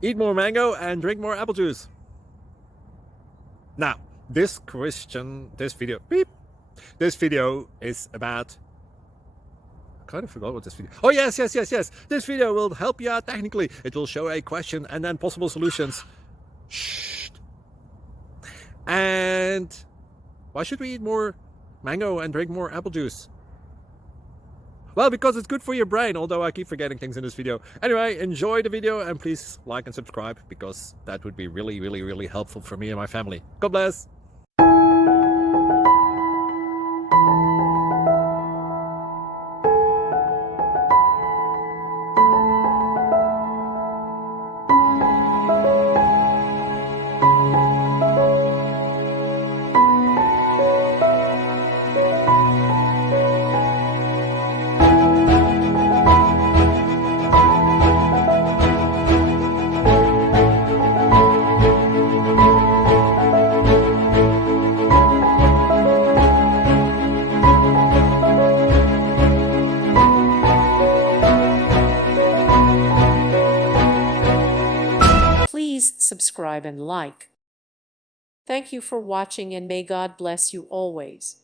Eat more mango and drink more apple juice. Now, this video is about, I kind of forgot what this video. Oh, yes. This video will help you out technically. It will show a question and then possible solutions. Shh. And why should we eat more mango and drink more apple juice? Well, because it's good for your brain, although I keep forgetting things in this video. Anyway, enjoy the video and please like and subscribe, because that would be really helpful for me and my family. God bless. Please subscribe and like. Thank you for watching, and may God bless you always.